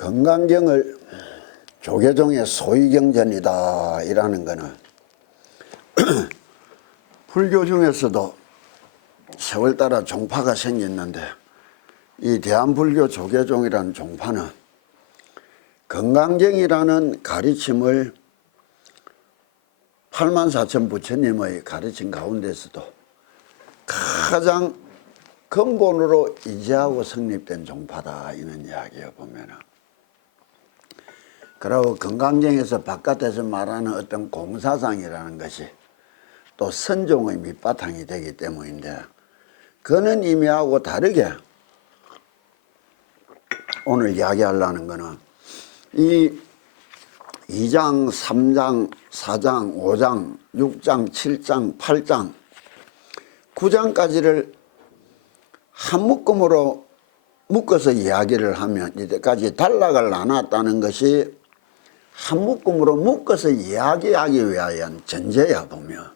건강경을 조계종의 소위경전이다 이라는 거는 불교 중에서도 세월 따라 종파가 생겼는데 이 대한불교 조계종이라는 종파는 건강경이라는 가르침을 84,000 부처님의 가르침 가운데서도 가장 근본으로 이제하고 성립된 종파다 이런 이야기에 보면은, 그리고 건강경에서 바깥에서 말하는 어떤 공사상이라는 것이 또 선종의 밑바탕이 되기 때문인데, 그는 의미하고 다르게 오늘 이야기하려는 거는 이 2장, 3장, 4장, 5장, 6장, 7장, 8장, 9장까지를 한 묶음으로 묶어서 이야기를 하면 이때까지 단락을 나눴다는 것이 한 묶음으로 묶어서 이야기하기 위한 전제야. 보면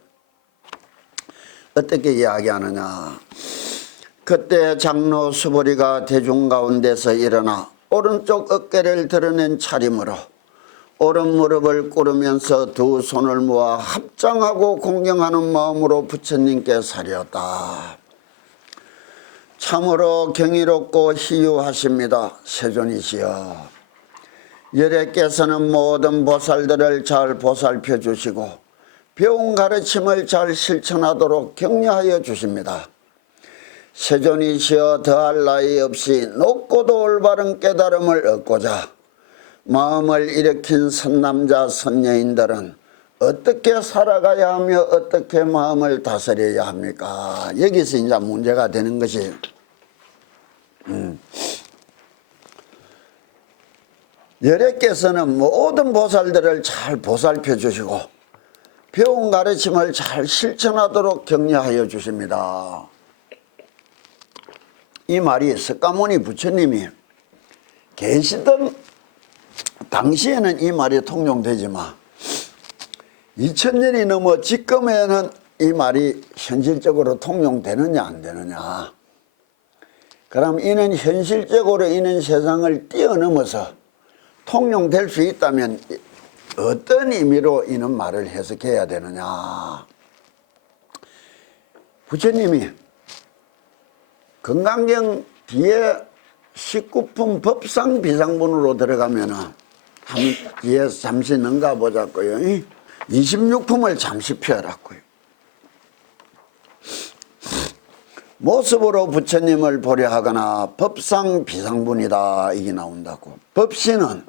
어떻게 이야기하느냐. 그때 장로 수보리가 대중 가운데서 일어나 오른쪽 어깨를 드러낸 차림으로 오른 무릎을 꿇으면서 두 손을 모아 합장하고 공경하는 마음으로 부처님께 사렸다. 참으로 경이롭고 희유하십니다. 세존이시여, 열애께서는 모든 보살들을 잘 보살펴 주시고 배운 가르침을 잘 실천하도록 격려하여 주십니다. 세존이시여, 더할 나위 없이 높고도 올바른 깨달음을 얻고자 마음을 일으킨 선남자 선여인들은 어떻게 살아가야 하며 어떻게 마음을 다스려야 합니까? 여기서 이제 문제가 되는 것이 열애께서는 모든 보살들을 잘 보살펴 주시고 배운 가르침을 잘 실천하도록 격려하여 주십니다. 이 말이 석가모니 부처님이 계시던 당시에는 이 말이 통용되지만 2000년이 넘어 지금에는 이 말이 현실적으로 통용되느냐 안 되느냐. 그럼 이는 현실적으로 이는 세상을 뛰어넘어서 통용될 수 있다면 어떤 의미로 이는 말을 해석해야 되느냐. 부처님이 건강경 뒤에 19품 법상 비상분으로 들어가면은 뒤에 잠시 넘가 보자고요. 26품을 잠시 펴라고요. 모습으로 부처님을 보려 하거나 법상 비상분이다 이게 나온다고. 법신은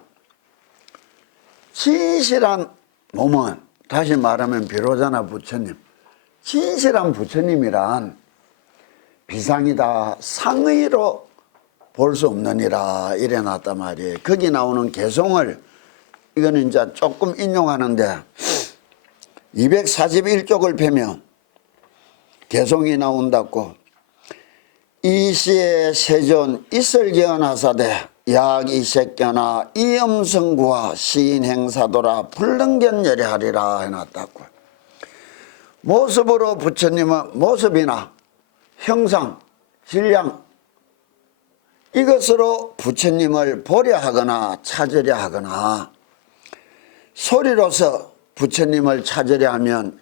진실한 몸은, 다시 말하면 비로자나 부처님, 진실한 부처님이란 비상이다, 상의로 볼 수 없느니라 이래 놨단 말이에요. 거기 나오는 개송을 이거는 이제 조금 인용하는데 241쪽을 펴면 개송이 나온다고. 이시의 세존 이설견하사대 약 이색견하 이엄성구와 시인행사도라 불능견열애하리라 해놨다고. 모습으로 부처님은 모습이나 형상, 질량 이것으로 부처님을 보려 하거나 찾으려 하거나, 소리로서 부처님을 찾으려 하면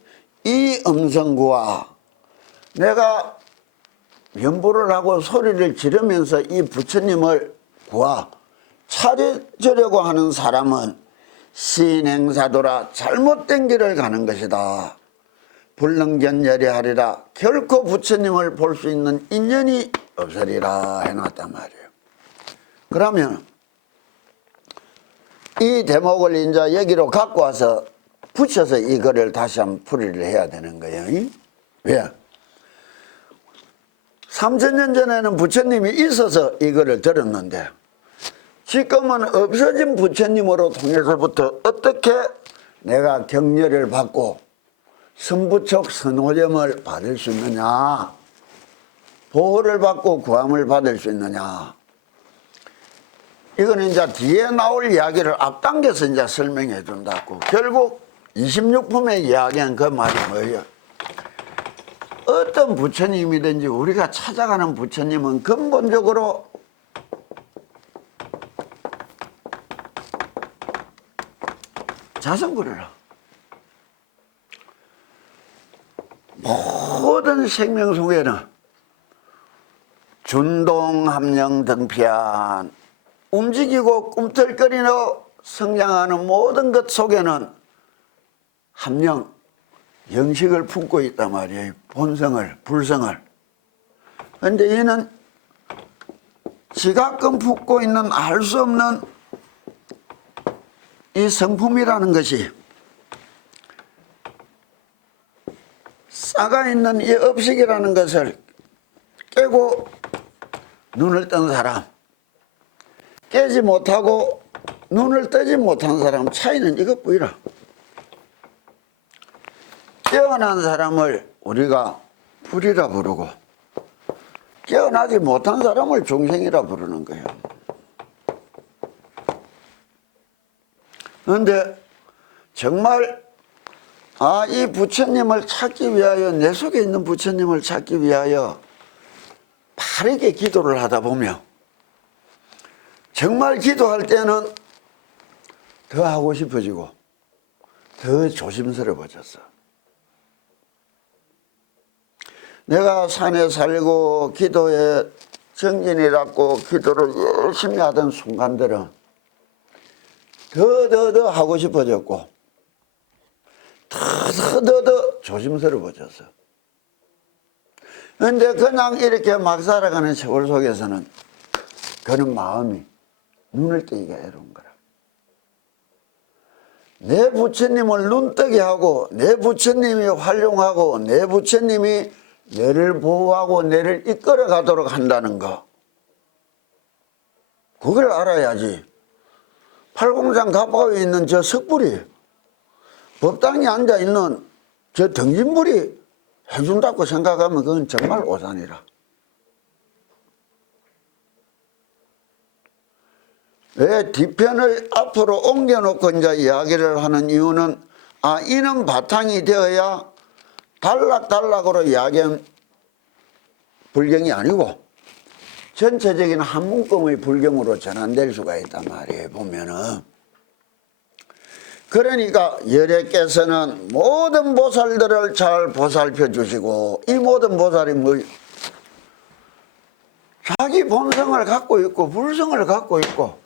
이 음성구와 내가 연보를 하고 소리를 지르면서 이 부처님을 구하 찾으려고 하는 사람은 시인행사도라 잘못된 길을 가는 것이다. 불능견열애하리라, 결코 부처님을 볼 수 있는 인연이 없으리라 해놨단 말이에요. 그러면 이 대목을 이제 여기로 갖고 와서 붙여서 이거를 다시 한번 풀이를 해야 되는 거예요. 왜? 3000년 전에는 부처님이 있어서 이거를 들었는데 지금은 없어진 부처님으로 통해서부터 어떻게 내가 격려를 받고 선부척 선호점을 받을 수 있느냐, 보호를 받고 구함을 받을 수 있느냐. 이거는 이제 뒤에 나올 이야기를 앞당겨서 이제 설명해 준다고. 결국 26품의 이야기는 그 말이 뭐예요? 어떤 부처님이든지 우리가 찾아가는 부처님은 근본적으로 자성불이라. 모든 생명 속에는 준동, 함령, 등피한 움직이고 꿈틀거리는 성장하는 모든 것 속에는 함령, 영식을 품고 있단 말이에요. 본성을, 불성을. 그런데 이는 지가끔 품고 있는 알 수 없는 이 성품이라는 것이 싸가 있는 이 업식이라는 것을 깨고 눈을 뜬 사람, 깨지 못하고 눈을 뜨지 못한 사람 차이는 이것뿐이라. 깨어난 사람을 우리가 불이라 부르고 깨어나지 못한 사람을 중생이라 부르는 거예요. 그런데 정말 이 부처님을 찾기 위하여, 내 속에 있는 부처님을 찾기 위하여 바르게 기도를 하다 보면 정말 기도할 때는 더 하고 싶어지고 더 조심스러워졌어. 내가 산에 살고 기도에 정진이 갖고 기도를 열심히 하던 순간들은 더 하고 싶어졌고 더 조심스러워졌어. 그런데 그냥 이렇게 막 살아가는 세월 속에서는 그런 마음이 눈을 뜨기가 어려운 거라. 내 부처님을 눈뜨게 하고 내 부처님이 활용하고 내 부처님이 내를 보호하고 내를 이끌어 가도록 한다는 거, 그걸 알아야지. 팔공산 가까이 있는 저 석불이, 법당에 앉아있는 저 등진불이 해준다고 생각하면 그건 정말 오산이라. 왜 뒤편을 앞으로 옮겨놓고 이제 이야기를 하는 이유는 이는 바탕이 되어야 단락으로 이야기한 불경이 아니고 전체적인 한 문금의 불경으로 전환될 수가 있단 말이에요. 보면은. 그러니까 열애께서는 모든 보살들을 잘 보살펴 주시고, 이 모든 보살이 자기 본성을 갖고 있고 불성을 갖고 있고,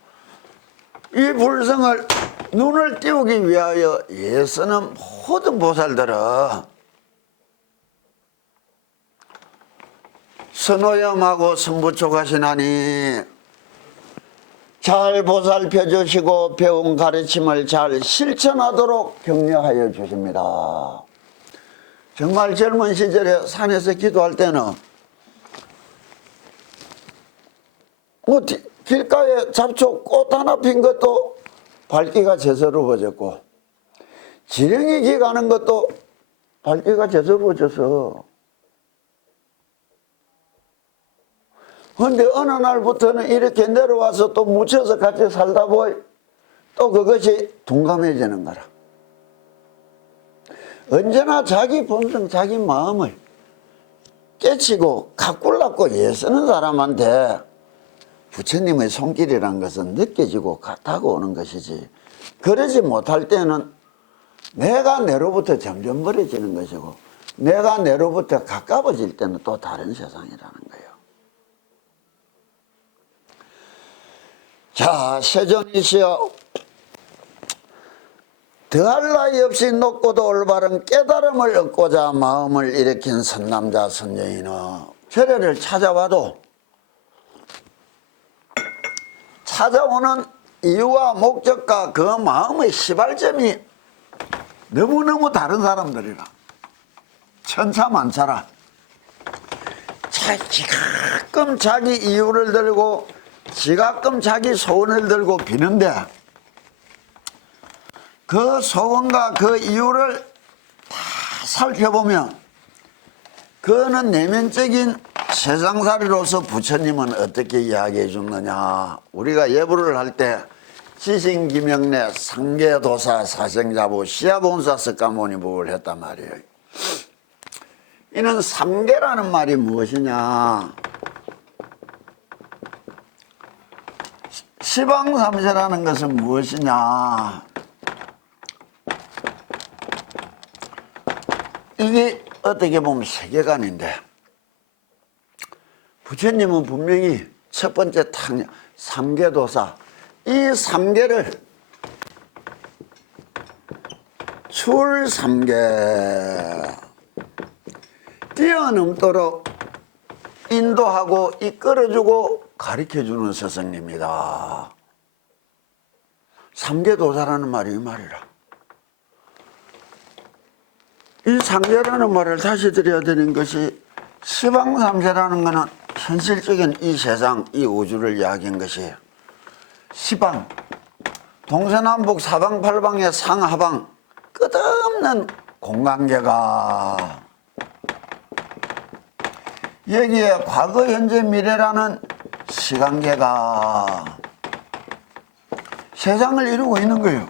이 불성을 눈을 띄우기 위하여 애쓰는 모든 보살들은 선오염하고 선부촉하시나니 잘 보살펴 주시고 배운 가르침을 잘 실천하도록 격려하여 주십니다. 정말 젊은 시절에 산에서 기도할 때는 길가에 잡초 꽃 하나 핀 것도 밝기가 제스러워졌고, 지렁이 기 가는 것도 밝기가 제스러워졌어. 그런데 어느 날부터는 이렇게 내려와서 또 묻혀서 같이 살다 보니 또 그것이 둔감해지는 거라. 언제나 자기 본성, 자기 마음을 깨치고 가꾸려고 애쓰는 사람한테 부처님의 손길이란 것은 느껴지고 다가오는 것이지, 그러지 못할 때는 내가 내로부터 점점 멀어지는 것이고 내가 내로부터 가까워질 때는 또 다른 세상이라는 거예요. 자, 세존이시여, 더할 나위 없이 높고도 올바른 깨달음을 얻고자 마음을 일으킨 선남자 선녀인은 절에를 찾아와도 찾아오는 이유와 목적과 그 마음의 시발점이 너무너무 다른 사람들이라. 천차만차라. 지가끔 자기 이유를 들고 지가끔 자기 소원을 들고 비는데, 그 소원과 그 이유를 다 살펴보면 그거는 내면적인 세상살이로서 부처님은 어떻게 이야기해 줬느냐. 우리가 예불을 할 때 지신기명내 상계도사 사생자부 시야본사 석가모니법을 했단 말이에요. 이는 상계라는 말이 무엇이냐, 시방삼세라는 것은 무엇이냐, 이게 어떻게 보면 세계관인데 부처님은 분명히 첫 번째 탕 삼계도사 이 삼계를 출삼계 뛰어넘도록 인도하고 이끌어주고 가르쳐주는 스승님이다. 삼계도사라는 말이 이 말이라. 이 삼계라는 말을 다시 드려야 되는 것이 시방삼세라는 것은 현실적인 이 세상, 이 우주를 이야기한 것이에요. 시방, 동서남북 사방팔방의 상하방 끝없는 공간계가 여기에 과거, 현재, 미래라는 시간계가 세상을 이루고 있는 거예요.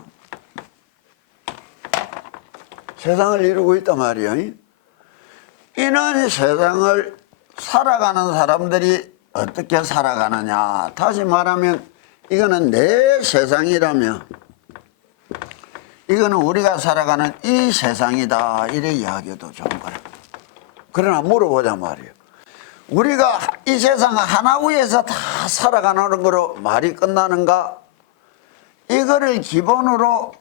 세상을 이루고 있단 말이에요. 이런 세상을 살아가는 사람들이 어떻게 살아가느냐. 다시 말하면 이거는 내 세상이라면 이거는 우리가 살아가는 이 세상이다. 이래 이야기해도 좋은 거라. 그러나 물어보자 말이에요. 우리가 이 세상 하나 위에서 다 살아가는 거로 말이 끝나는가? 이거를 기본으로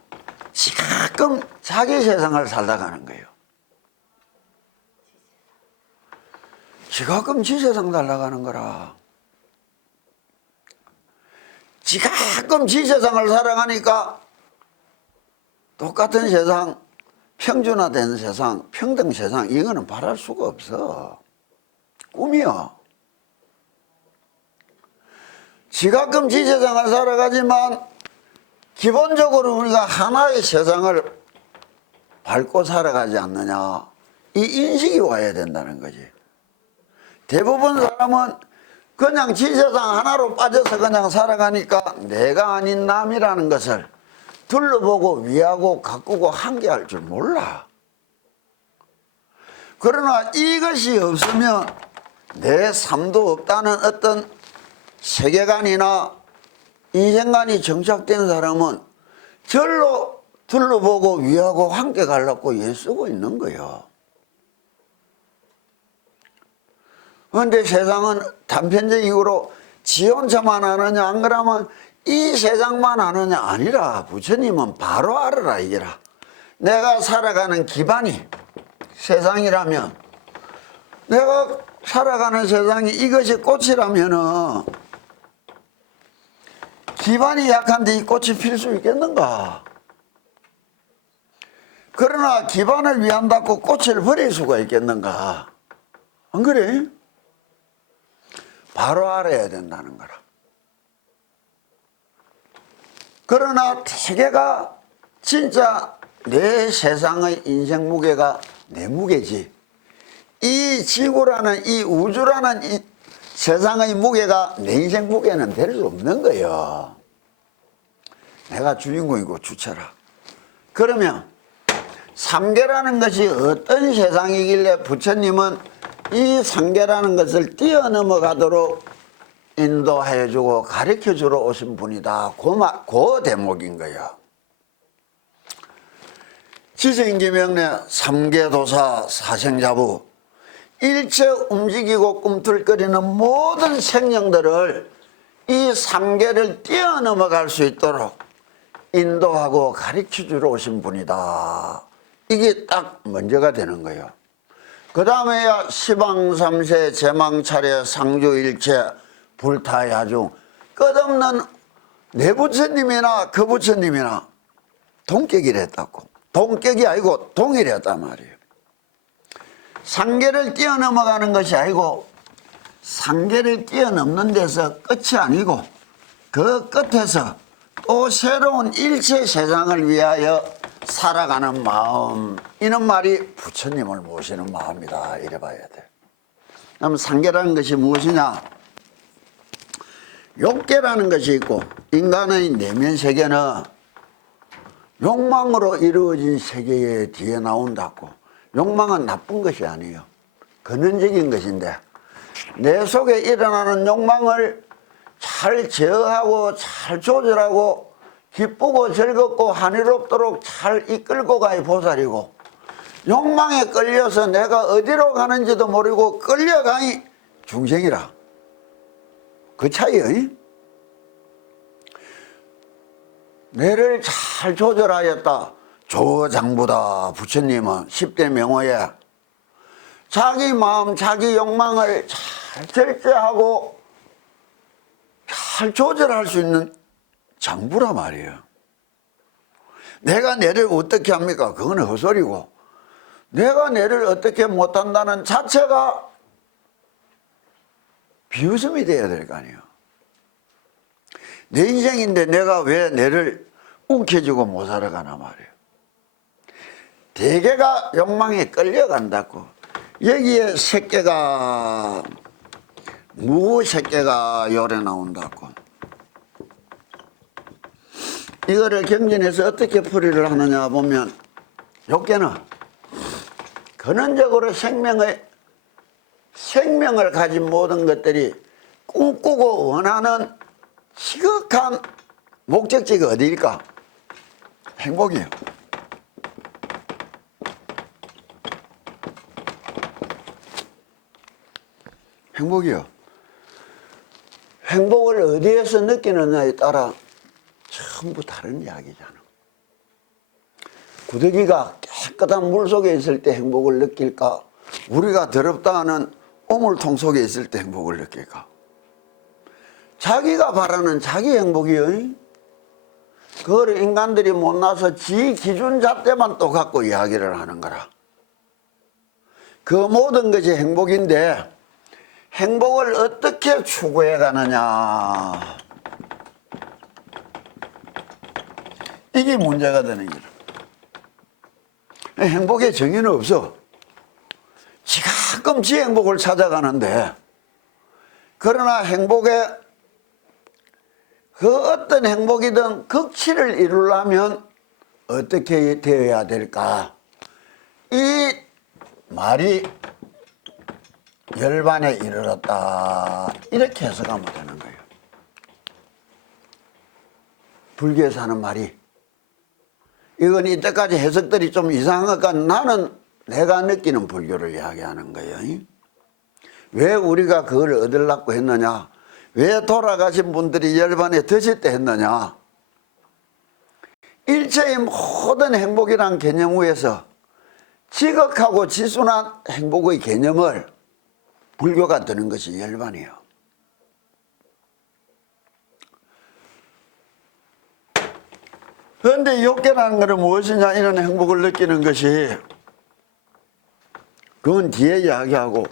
지금 자기 세상을 살아가는 거예요. 지가끔 지 세상 살아가는 거라. 지가끔 지 세상을 살아가니까 똑같은 세상, 평준화된 세상, 평등 세상 이거는 바랄 수가 없어. 꿈이야. 지가끔 지 세상을 살아가지만 기본적으로 우리가 하나의 세상을 밟고 살아가지 않느냐. 이 인식이 와야 된다는 거지. 대부분 사람은 그냥 지 세상 하나로 빠져서 그냥 살아가니까 내가 아닌 남이라는 것을 둘러보고 위하고 가꾸고 한계할 줄 몰라. 그러나 이것이 없으면 내 삶도 없다는 어떤 세계관이나 인생관이 정착된 사람은 절로 둘러보고 위하고 함께 가려고 애쓰고 있는 거예요. 그런데 세상은 단편적으로 지 혼자만 아느냐 안 그러면 이 세상만 아느냐 아니라 부처님은 바로 알아라 이게라. 내가 살아가는 기반이 세상이라면 내가 살아가는 세상이 이것이 꽃이라면은 기반이 약한데 이 꽃이 필 수 있겠는가? 그러나 기반을 위한다고 꽃을 버릴 수가 있겠는가? 안 그래? 바로 알아야 된다는 거라. 그러나 세계가 진짜 내 세상의 인생 무게가 내 무게지. 이 지구라는 이 우주라는 이 세상의 무게가 내 인생 무게는 될 수 없는 거예요. 내가 주인공이고 주체라. 그러면 삼계라는 것이 어떤 세상이길래 부처님은 이 삼계라는 것을 뛰어넘어가도록 인도해주고 가르쳐주러 오신 분이다. 그 대목인 거야. 지생기명래 삼계도사 사생자부 일체 움직이고 꿈틀거리는 모든 생명들을 이 삼계를 뛰어넘어갈 수 있도록 인도하고 가르쳐주러 오신 분이다. 이게 딱 먼저가 되는 거예요. 그 다음에야 시방삼세 제망차례 상주일체 불타야중 끝없는 내 부처님이나 그 부처님이나 동격이랬다고. 동격이 아니고 동일했단 말이에요. 상계를 뛰어넘어가는 것이 아니고 상계를 뛰어넘는 데서 끝이 아니고 그 끝에서 또 새로운 일체 세상을 위하여 살아가는 마음, 이런 말이 부처님을 모시는 마음이다 이래 봐야 돼. 그럼 상계라는 것이 무엇이냐? 욕계라는 것이 있고 인간의 내면 세계는 욕망으로 이루어진 세계의 뒤에 나온다고. 욕망은 나쁜 것이 아니에요. 근원적인 것인데 내 속에 일어나는 욕망을 잘 제어하고 잘 조절하고 기쁘고 즐겁고 한이롭도록 잘 이끌고 가야 보살이고 욕망에 끌려서 내가 어디로 가는지도 모르고 끌려가니 중생이라. 그 차이요. 뇌를 잘 조절하였다. 조장부다. 부처님은 10대 명호에 자기 마음 자기 욕망을 잘 절제하고 잘 조절할 수 있는 장부라 말이에요. 내가 뇌를 어떻게 합니까? 그건 헛소리고, 내가 뇌를 어떻게 못한다는 자체가 비웃음이 돼야 될 거 아니에요. 내 인생인데 내가 왜 뇌를 움켜쥐고 못 살아가나 말이에요. 대개가 욕망에 끌려간다고. 여기에 새끼가 무새끼가 요래 나온다고. 이거를 경전에서 어떻게 풀이를 하느냐 보면, 욕계는 근원적으로 생명을 가진 모든 것들이 꿈꾸고 원하는 시극한 목적지가 어디일까? 행복이에요. 행복이요. 행복을 어디에서 느끼느냐에 따라 전부 다른 이야기잖아. 구더기가 깨끗한 물 속에 있을 때 행복을 느낄까? 우리가 더럽다 하는 오물통 속에 있을 때 행복을 느낄까? 자기가 바라는 자기 행복이요. 그걸 인간들이 못나서 지 기준 잣대만 또 갖고 이야기를 하는 거라. 그 모든 것이 행복인데 행복을 어떻게 추구해 가느냐, 이게 문제가 되는 거죠. 행복의 정의는 없어. 지가 가끔 지 행복을 찾아가는데, 그러나 행복의 그 어떤 행복이든 극치를 이루려면 어떻게 되어야 될까? 이 말이 열반에 이르렀다, 이렇게 해석하면 되는 거예요. 불교에서 하는 말이, 이건 이때까지 해석들이 좀 이상하니까 나는 내가 느끼는 불교를 이야기하는 거예요. 왜 우리가 그걸 얻으려고 했느냐, 왜 돌아가신 분들이 열반에 드실 때 했느냐. 일체의 모든 행복이란 개념 위에서 지극하고 지순한 행복의 개념을 불교가 드는 것이 열반이에요. 그런데 욕계라는 것은 무엇이냐, 이런 행복을 느끼는 것이, 그건 뒤에 이야기하고,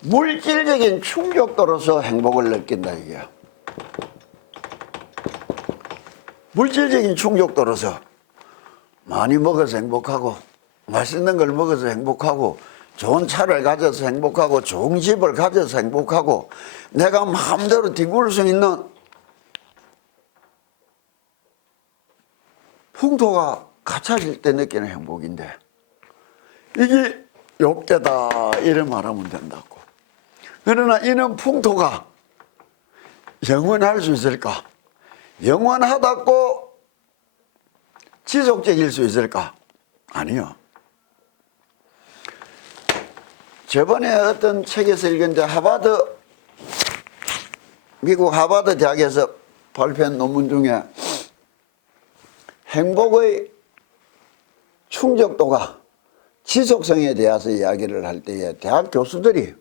물질적인 충족도로서 행복을 느낀다, 이게. 물질적인 충족도로서 많이 먹어서 행복하고, 맛있는 걸 먹어서 행복하고, 좋은 차를 가져서 행복하고, 좋은 집을 가져서 행복하고, 내가 마음대로 뒹굴 수 있는 풍토가 갖춰질 때 느끼는 행복인데, 이게 욕계다, 이래 말하면 된다고. 그러나 이는 풍토가 영원할 수 있을까? 영원하다고 지속적일 수 있을까? 아니요. 저번에 어떤 책에서 읽은데, 미국 하버드 대학에서 발표한 논문 중에 행복의 충족도가 지속성에 대해서 이야기를 할 때에 대학 교수들이,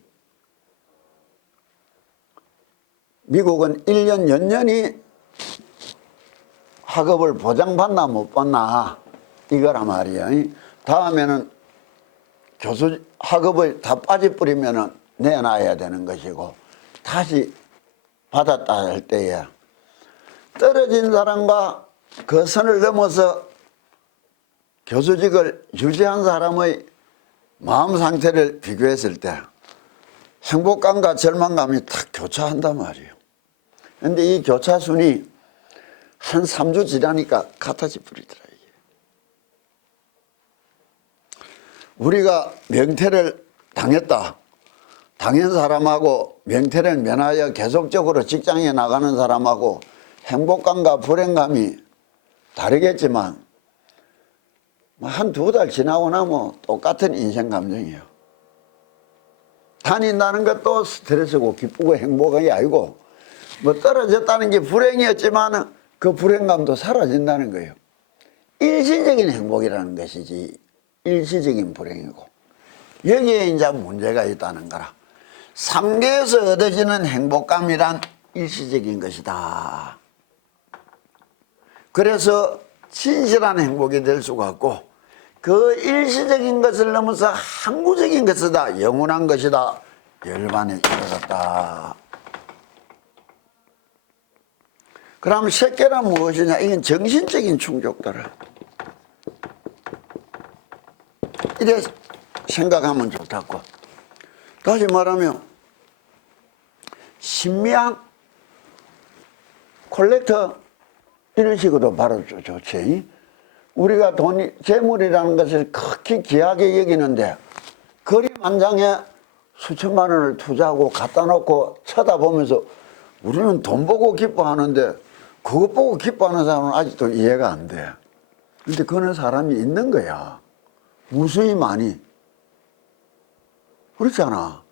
미국은 1년 연년이 학업을 보장받나 못 받나 이거라 말이에요. 다음에는 교수 학업을 다 빠져버리면 내놔야 되는 것이고, 다시 받았다 할 때에 떨어진 사람과 그 선을 넘어서 교수직을 유지한 사람의 마음 상태를 비교했을 때 행복감과 절망감이 딱 교차한단 말이에요. 그런데 이 교차순이 한 3주 지나니까 같아져 버리더라, 이게. 우리가 명퇴를 당했다, 당한 사람하고 명퇴를 면하여 계속적으로 직장에 나가는 사람하고 행복감과 불행감이 다르겠지만, 한 두 달 지나고 나면 똑같은 인생 감정이에요. 다닌다는 것도 스트레스고 기쁘고 행복이 아니고 뭐 떨어졌다는 게 불행이었지만 그 불행감도 사라진다는 거예요. 일시적인 행복이라는 것이지 일시적인 불행이고 여기에 이제 문제가 있다는 거라. 삼계에서 얻어지는 행복감이란 일시적인 것이다. 그래서 진실한 행복이 될 수가 없고 그 일시적인 것을 넘어서 항구적인 것이다. 영원한 것이다. 열반에 이르렀다. 그럼 색계란 무엇이냐? 이건 정신적인 충족들을 이래 생각하면 좋다고. 다시 말하면 신미학 콜렉터 이런 식으로 바로 좋지. 우리가 돈이 재물이라는 것을 극히 귀하게 여기는데 그림 한 장에 수천만 원을 투자하고 갖다 놓고 쳐다보면서 우리는 돈 보고 기뻐하는데 그것 보고 기뻐하는 사람은 아직도 이해가 안 돼. 근데 그런 사람이 있는 거야. 무수히 많이. 그렇잖아.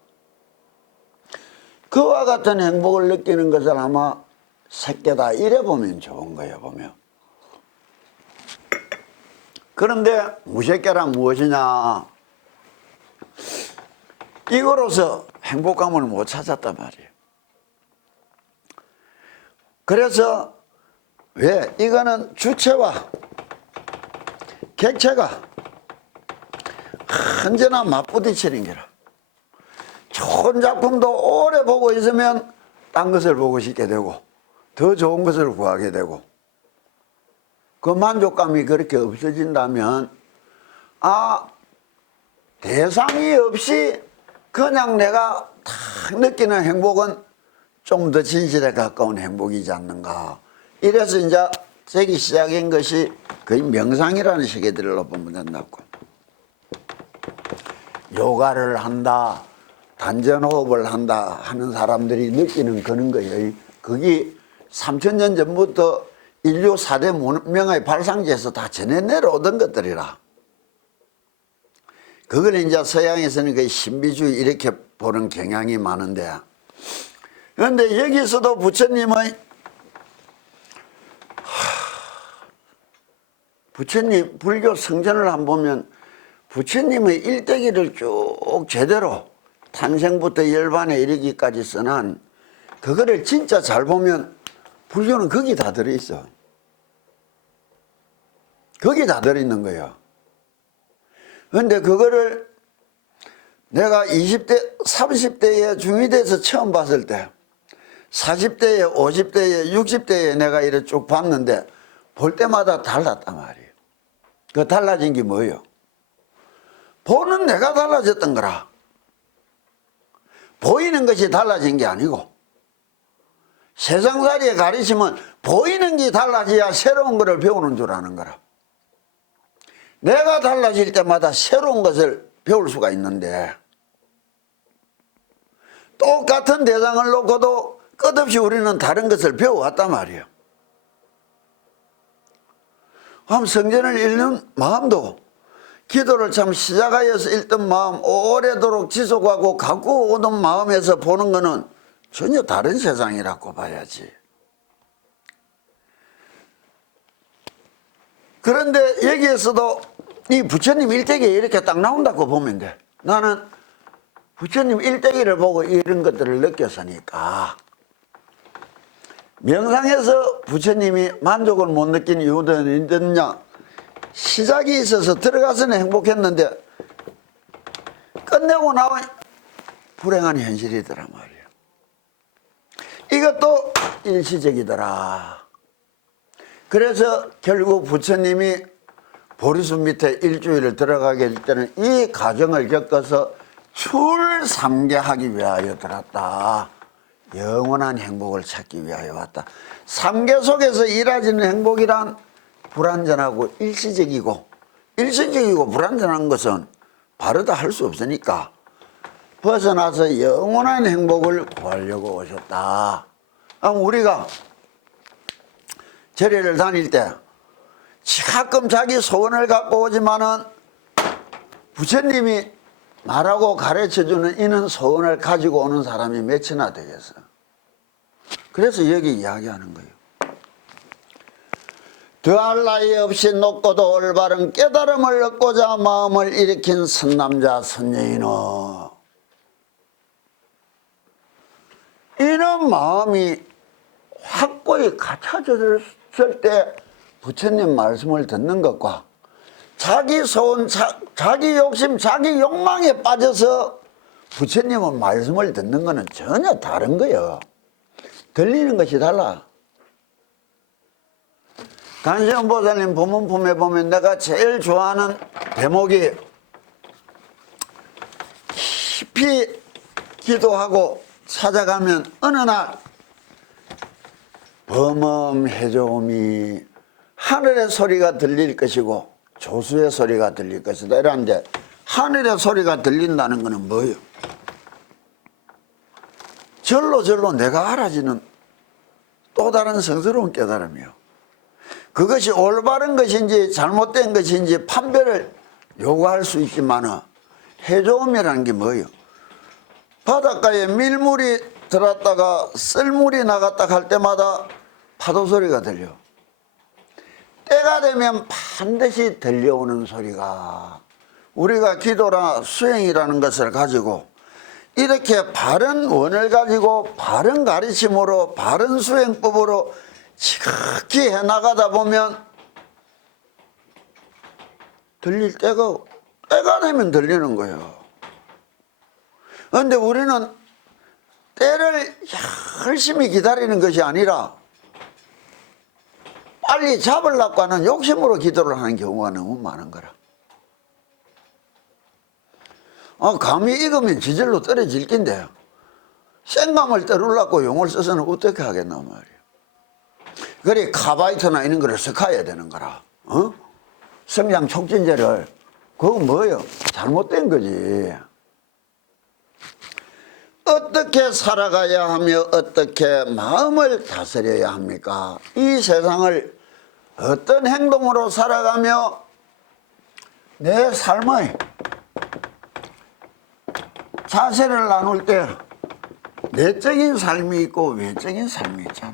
그와 같은 행복을 느끼는 것을 아마 새끼다 이래 보면 좋은 거예요, 보면. 그런데 무새끼란 무엇이냐? 이거로서 행복감을 못 찾았단 말이에요. 그래서 왜? 이거는 주체와 객체가 언제나 맞부딪히는 게라. 좋은 작품도 오래 보고 있으면 딴 것을 보고 싶게 되고 더 좋은 것을 구하게 되고 그 만족감이 그렇게 없어진다면 대상이 없이 그냥 내가 탁 느끼는 행복은 좀 더 진실에 가까운 행복이지 않는가. 이래서 이제 되기 시작인 것이 거의 명상이라는 시계들로 보면 된다고. 요가를 한다, 단전호흡을 한다 하는 사람들이 느끼는 그런 거예요. 그게 3000년 전부터 인류 4대 문명의 발상지에서 다 전해 내려오던 것들이라. 그걸 이제 서양에서는 그 신비주의 이렇게 보는 경향이 많은데, 그런데 여기서도 부처님의 부처님 불교 성전을 한번 보면 부처님의 일대기를 쭉 제대로 탄생부터 열반에 이르기까지 써난 그거를 진짜 잘 보면 불교는 거기 다 들어있어. 거기 다 들어있는 거예요. 그런데 그거를 내가 20대, 30대에 중위돼서 처음 봤을 때 40대에, 50대에, 60대에 내가 이렇게 쭉 봤는데 볼 때마다 달랐단 말이에요. 그 달라진 게 뭐예요? 보는 내가 달라졌던 거라. 보이는 것이 달라진 게 아니고 세상살이에 가르치면 보이는 게 달라져야 새로운 것을 배우는 줄 아는 거라. 내가 달라질 때마다 새로운 것을 배울 수가 있는데 똑같은 대상을 놓고도 끝없이 우리는 다른 것을 배워왔단 말이에요. 그럼 성전을 읽는 마음도 기도를 참 시작하여서 읽던 마음 오래도록 지속하고 갖고 오던 마음에서 보는 거는 전혀 다른 세상이라고 봐야지. 그런데 여기에서도 이 부처님 일대기에 이렇게 딱 나온다고 보면 돼. 나는 부처님 일대기를 보고 이런 것들을 느꼈으니까 명상에서 부처님이 만족을 못 느낀 이유는 있느냐? 시작이 있어서 들어가서는 행복했는데 끝내고 나면 불행한 현실이더라 말이에요. 이것도 일시적이더라. 그래서 결국 부처님이 보리수 밑에 일주일을 들어가게 될 때는 이 과정을 겪어서 출삼계하기 위하여 들었다. 영원한 행복을 찾기 위하여 왔다. 삼계 속에서 이루어지는 행복이란 불완전하고 일시적이고 불완전한 것은 바르다 할 수 없으니까 벗어나서 영원한 행복을 구하려고 오셨다. 우리가 절에를 다닐 때 가끔 자기 소원을 갖고 오지만은 부처님이 말하고 가르쳐주는 이는 소원을 가지고 오는 사람이 몇이나 되겠어. 그래서 여기 이야기하는 거예요. 더할 나위 없이 높고도 올바른 깨달음을 얻고자 마음을 일으킨 선남자 선녀인어. 이런 마음이 확고히 갖춰졌을 때 부처님 말씀을 듣는 것과 자기 소원, 자기 욕심, 자기 욕망에 빠져서 부처님은 말씀을 듣는 것은 전혀 다른 거예요. 들리는 것이 달라. 간세음 보살님 법문품에 보면 내가 제일 좋아하는 대목이 깊이 기도하고 찾아가면 어느 날 범엄해조음이 하늘의 소리가 들릴 것이고 조수의 소리가 들릴 것이다. 이러는데 하늘의 소리가 들린다는 것은 뭐예요? 절로 내가 알아지는 또 다른 성스러운 깨달음이요. 그것이 올바른 것인지 잘못된 것인지 판별을 요구할 수 있지만 해조음이라는 게 뭐예요? 바닷가에 밀물이 들었다가 썰물이 나갔다 할 때마다 파도 소리가 들려. 때가 되면 반드시 들려오는 소리가 우리가 기도나 수행이라는 것을 가지고 이렇게 바른 원을 가지고 바른 가르침으로 바른 수행법으로 지극히 해나가다 보면 들릴 때가 되면 들리는 거예요. 그런데 우리는 때를 열심히 기다리는 것이 아니라 빨리 잡으려고 하는 욕심으로 기도를 하는 경우가 너무 많은 거라. 감이 익으면 지절로 떨어질 낀데요. 생감을 떨으려고 용을 써서는 어떻게 하겠나 말이에요. 그래 카바이트나 이런 거를 섞어야 되는 거라. 성장 촉진제를. 그건 뭐예요? 잘못된 거지. 어떻게 살아가야 하며 어떻게 마음을 다스려야 합니까? 이 세상을 어떤 행동으로 살아가며 내 삶의 자세를 나눌 때 내적인 삶이 있고 외적인 삶이 있잖아.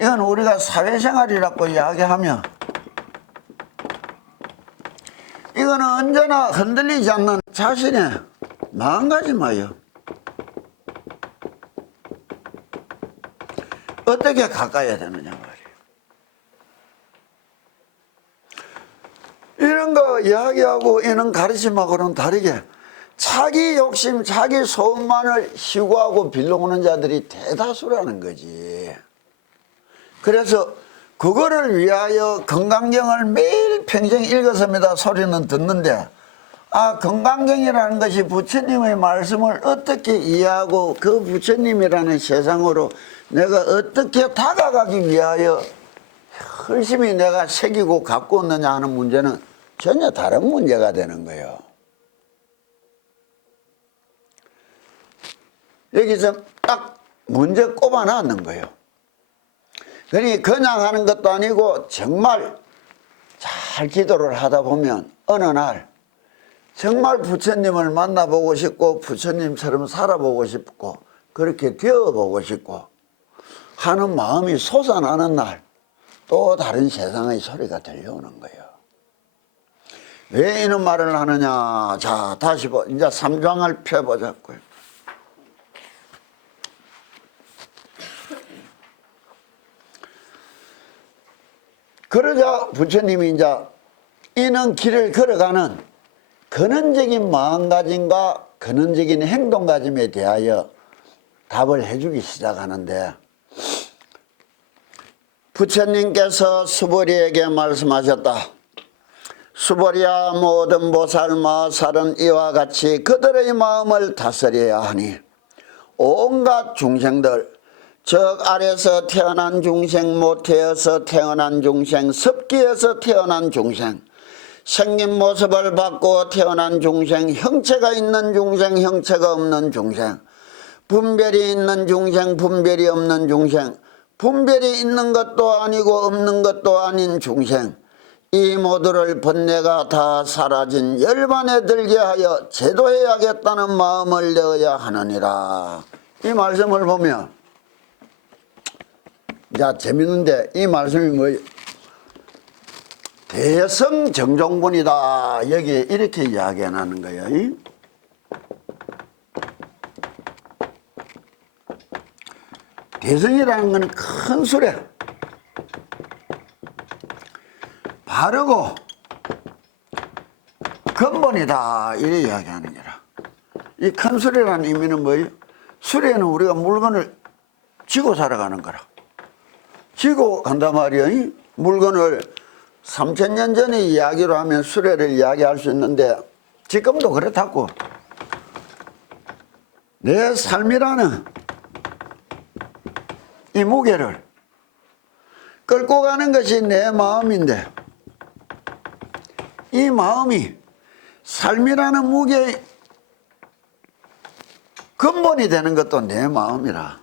이건 우리가 사회생활이라고 이야기하면 이거는 언제나 흔들리지 않는 자신의 마음가짐이에요. 어떻게 가까이야 되느냐 말이에요. 이런 거 이야기하고 이런 가르침하고는 다르게 자기 욕심, 자기 소원만을 희구하고 빌려오는 자들이 대다수라는 거지. 그래서 그거를 위하여 건강경을 매일 평생 읽었습니다 소리는 듣는데 건강경이라는 것이 부처님의 말씀을 어떻게 이해하고 그 부처님이라는 세상으로 내가 어떻게 다가가기 위하여 열심히 내가 새기고 갖고 있느냐 하는 문제는 전혀 다른 문제가 되는 거예요. 여기서 딱 문제 꼽아놨는 거예요. 그러니 그냥 하는 것도 아니고 정말 잘 기도를 하다 보면 어느 날 정말 부처님을 만나보고 싶고 부처님처럼 살아보고 싶고 그렇게 되어보고 싶고 하는 마음이 솟아나는 날 또 다른 세상의 소리가 들려오는 거예요. 왜 이런 말을 하느냐. 자, 다시 이제 3장을 펴보자고요. 그러자 부처님이 이제 이는 길을 걸어가는 근원적인 마음가짐과 근원적인 행동가짐에 대하여 답을 해주기 시작하는데 부처님께서 수보리에게 말씀하셨다. 수보리야 모든 보살 마살은 이와 같이 그들의 마음을 다스려야 하니 온갖 중생들 즉 아래서 태어난 중생 모태에서 태어난 중생 습기에서 태어난 중생 생긴 모습을 받고 태어난 중생 형체가 있는 중생 형체가 없는 중생 분별이 있는 중생 분별이 없는 중생 분별이 있는 것도 아니고 없는 것도 아닌 중생 이 모두를 번뇌가 다 사라진 열반에 들게 하여 제도해야겠다는 마음을 내어야 하느니라. 이 말씀을 보면, 자, 재밌는데 이 말씀이 뭐예요? 대성정종분이다. 여기 이렇게 이야기하는 거예요. 대성이라는 건 큰 수레, 바르고 근본이다. 이래 이야기하는 거라. 이 큰 수레라는 의미는 뭐예요? 수레는 우리가 물건을 지고 살아가는 거라. 지고 간단 말이에요. 물건을 3000년 전에 이야기로 하면 수레를 이야기할 수 있는데 지금도 그렇다고. 내 삶이라는 이 무게를 끌고 가는 것이 내 마음인데, 이 마음이 삶이라는 무게의 근본이 되는 것도 내 마음이라.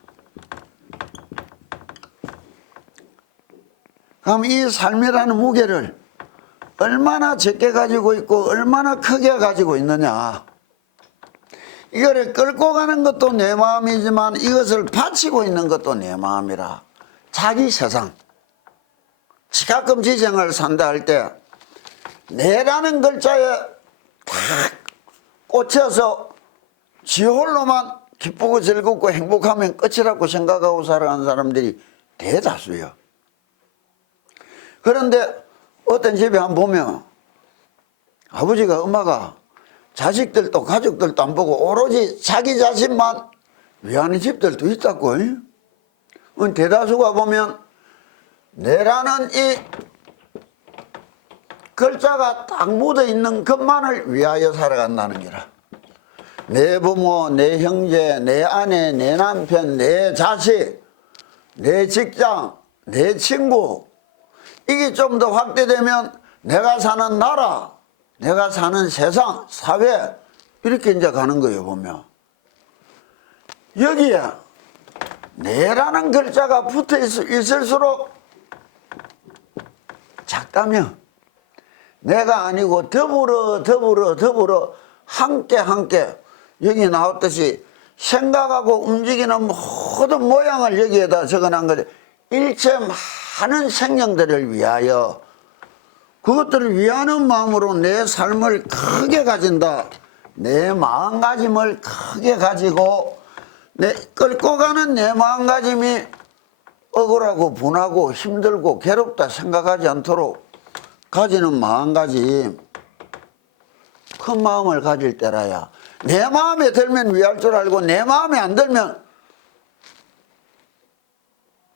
그럼 이 삶이라는 무게를 얼마나 적게 가지고 있고 얼마나 크게 가지고 있느냐. 이거를 끌고 가는 것도 내 마음이지만 이것을 바치고 있는 것도 내 마음이라. 자기 세상, 지가끔 지생을 산다 할 때 내라는 글자에 탁 꽂혀서 지 홀로만 기쁘고 즐겁고 행복하면 끝이라고 생각하고 살아가는 사람들이 대다수예요. 그런데 어떤 집에 한번 보면 아버지가 엄마가 자식들도 가족들도 안 보고 오로지 자기 자신만 위하는 집들도 있다고. 대다수가 보면 내라는 이 글자가 딱 묻어있는 것만을 위하여 살아간다는 게라. 내 부모, 내 형제, 내 아내, 내 남편, 내 자식, 내 직장, 내 친구, 이게 좀 더 확대되면 내가 사는 나라, 내가 사는 세상, 사회, 이렇게 이제 가는 거예요, 보면. 여기에 내라는 글자가 붙어 있을수록 작다면 내가 아니고 더불어 함께 여기 나왔듯이 생각하고 움직이는 모든 모양을 여기에다 적어놓은 거죠. 일체 많은 생명들을 위하여, 그것들을 위하는 마음으로 내 삶을 크게 가진다. 내 마음가짐을 크게 가지고 내 끌고 가는 내 마음가짐이 억울하고 분하고 힘들고 괴롭다 생각하지 않도록 가지는 마음가짐, 큰 마음을 가질 때라야 내 마음에 들면 위할 줄 알고 내 마음에 안 들면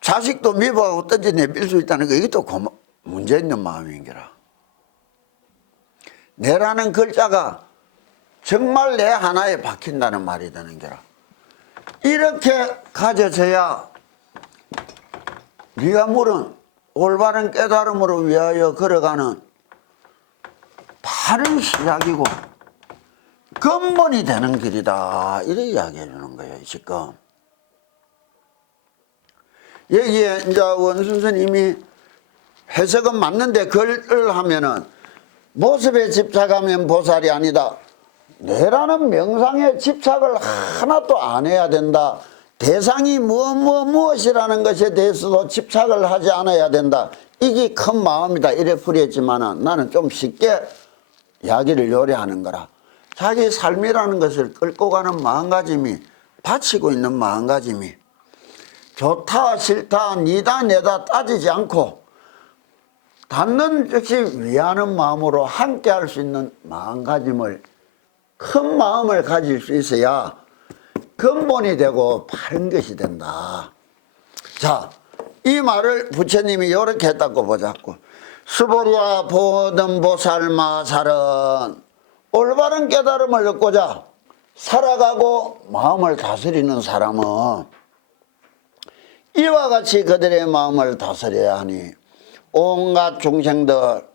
자식도 미워하고 던져내빌 수 있다는 거, 이것도 문제 있는 마음인 게라. 내라는 글자가 정말 내 하나에 박힌다는 말이 되는 게라. 이렇게 가져져야 네가 물은 올바른 깨달음으로 위하여 걸어가는 바른 시작이고 근본이 되는 길이다. 이렇게 이야기해 주는 거예요, 지금. 여기에 이제 원순스님이 해석은 맞는데 글을 하면은 모습에 집착하면 보살이 아니다. 뇌라는 명상에 집착을 하나도 안 해야 된다. 대상이 무엇이라는 것에 대해서도 집착을 하지 않아야 된다. 이게 큰 마음이다. 이래 풀이했지만은 나는 좀 쉽게 이야기를 요리하는 거라. 자기 삶이라는 것을 끌고 가는 마음가짐이, 바치고 있는 마음가짐이 좋다 싫다 니다 내다 따지지 않고 닿는 즉시 위하는 마음으로 함께 할 수 있는 마음가짐을, 큰 마음을 가질 수 있어야 근본이 되고 바른 것이 된다. 자, 이 말을 부처님이 이렇게 했다고 보자고. 수보리야 보든 보살마살은 올바른 깨달음을 얻고자 살아가고 마음을 다스리는 사람은 이와 같이 그들의 마음을 다스려야 하니 온갖 중생들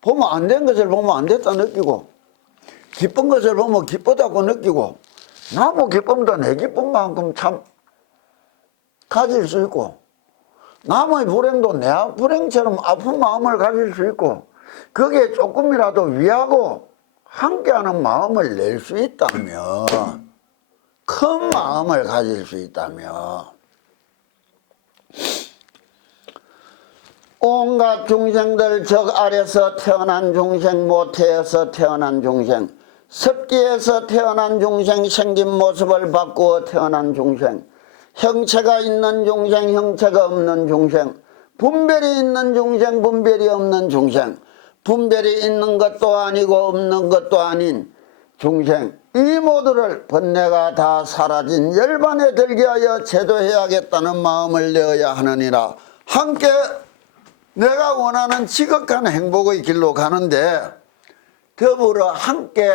보면 안 된 것을 보면 안 됐다 느끼고, 기쁜 것을 보면 기쁘다고 느끼고, 나무 기쁨도 내 기쁨만큼 참 가질 수 있고, 남의 불행도 내 불행처럼 아픈 마음을 가질 수 있고 거기에 조금이라도 위하고 함께하는 마음을 낼 수 있다면, 큰 마음을 가질 수 있다면, 온갖 중생들 적 아래서 태어난 중생, 모태에서 태어난 중생, 습기에서 태어난 중생, 생긴 모습을 바꾸어 태어난 중생, 형체가 있는 중생, 형체가 없는 중생, 분별이 있는 중생, 분별이 없는 중생, 분별이 있는 것도 아니고 없는 것도 아닌 중생, 이 모두를 번뇌가 다 사라진 열반에 들게 하여 제도해야겠다는 마음을 내어야 하느니라. 함께 내가 원하는 지극한 행복의 길로 가는데 더불어 함께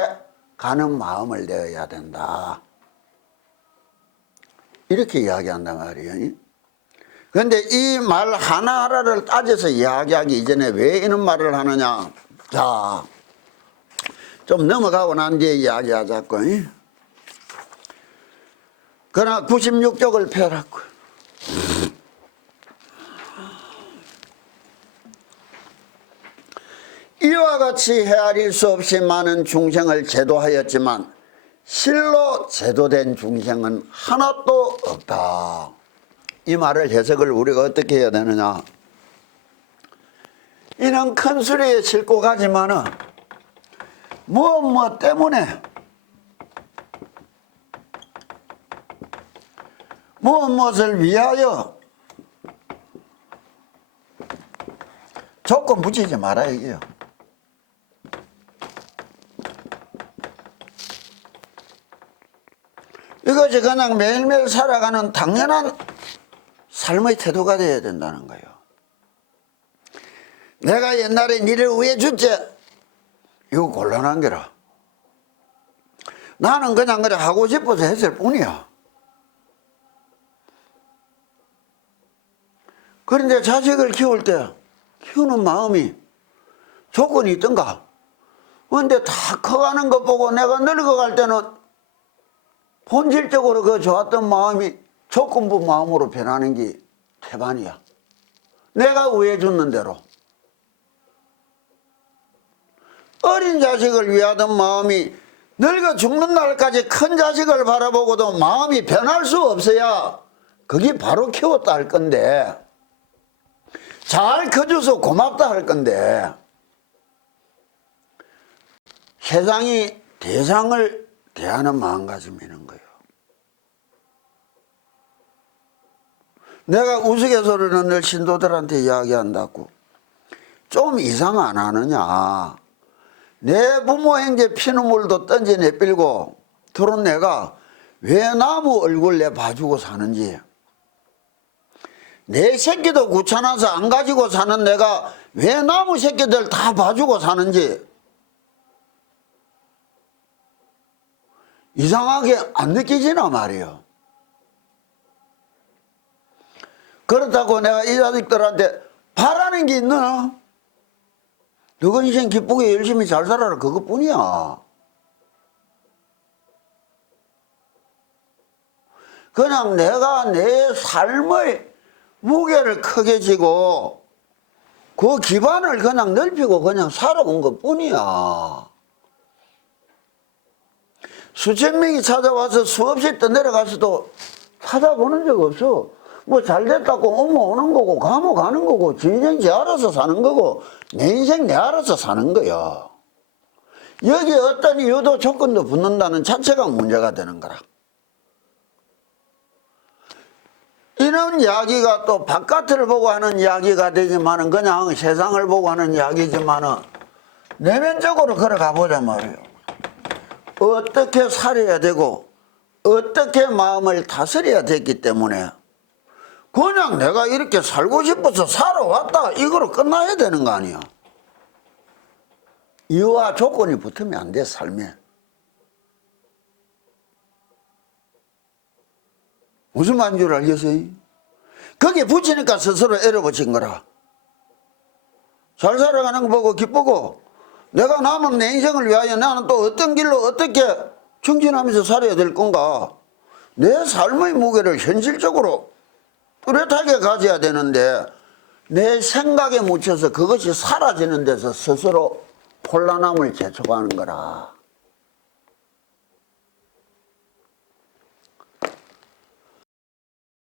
가는 마음을 내어야 된다. 이렇게 이야기한단 말이에요. 그런데 이 말 하나하나를 따져서 이야기하기 이전에 왜 이런 말을 하느냐. 자, 좀 넘어가고 난 뒤에 이야기하자고. 그러나 96쪽을 펴라고. 이와 같이 헤아릴 수 없이 많은 중생을 제도하였지만 실로 제도된 중생은 하나도 없다. 이 말을 해석을 우리가 어떻게 해야 되느냐. 이는 큰 수레에 싣고 가지만은 뭐 때문에 무엇을 위하여 조건 붙이지 말아야 해요. 이것이 그냥 매일매일 살아가는 당연한 삶의 태도가 되어야 된다는 거예요. 내가 옛날에 니를 왜 줬지? 이거 곤란한 게라. 나는 그냥 그래 하고 싶어서 했을 뿐이야. 그런데 자식을 키울 때 키우는 마음이 조건이 있던가? 그런데 다 커가는 것 보고 내가 늙어갈 때는 본질적으로 그 좋았던 마음이 조건부 마음으로 변하는 게 태반이야. 내가 우애줬는 대로. 어린 자식을 위하던 마음이 늙어 죽는 날까지 큰 자식을 바라보고도 마음이 변할 수 없어야 그게 바로 키웠다 할 건데, 잘 커줘서 고맙다 할 건데, 세상이 대상을 대하는 마음가짐이는 거예요. 내가 우스갯소리는 늘 신도들한테 이야기한다고. 좀 이상 안 하느냐. 내 부모 형제 피눈물도 던져 내밀고 들은 내가 왜 나무 얼굴 내 봐주고 사는지, 내 새끼도 귀찮아서 안 가지고 사는 내가 왜 나무 새끼들 다 봐주고 사는지 이상하게 안 느끼지나 말이에요. 그렇다고 내가 이 자식들한테 바라는 게 있나? 너가 인생 기쁘게 열심히 잘 살아라, 그것뿐이야. 그냥 내가 내 삶의 무게를 크게 지고 그 기반을 그냥 넓히고 그냥 살아온 것뿐이야. 수천 명이 찾아와서 수없이 떠내려가서도 찾아보는 적 없어. 뭐 잘됐다고 오면 오는 거고 가면 가는 거고 지 인생 지 알아서 사는 거고 내 인생 내 알아서 사는 거야. 여기 어떤 이유도 조건도 붙는다는 자체가 문제가 되는 거라. 이런 이야기가 또 바깥을 보고 하는 이야기가 되지만은 그냥 세상을 보고 하는 이야기지만은 내면적으로 걸어가 보자 말이에요. 어떻게 살아야 되고 어떻게 마음을 다스려야 됐기 때문에 그냥 내가 이렇게 살고 싶어서 살아왔다 이거로 끝나야 되는 거 아니야. 이유와 조건이 붙으면 안 돼, 삶에. 무슨 말인 줄 알겠어요? 거기에 붙이니까 스스로 애를 붙인 거라. 잘 살아가는 거 보고 기쁘고 내가 남은 내 인생을 위하여 나는 또 어떤 길로 어떻게 정진하면서 살아야 될 건가. 내 삶의 무게를 현실적으로 뚜렷하게 가져야 되는데 내 생각에 묻혀서 그것이 사라지는 데서 스스로 혼란함을 재촉하는 거라.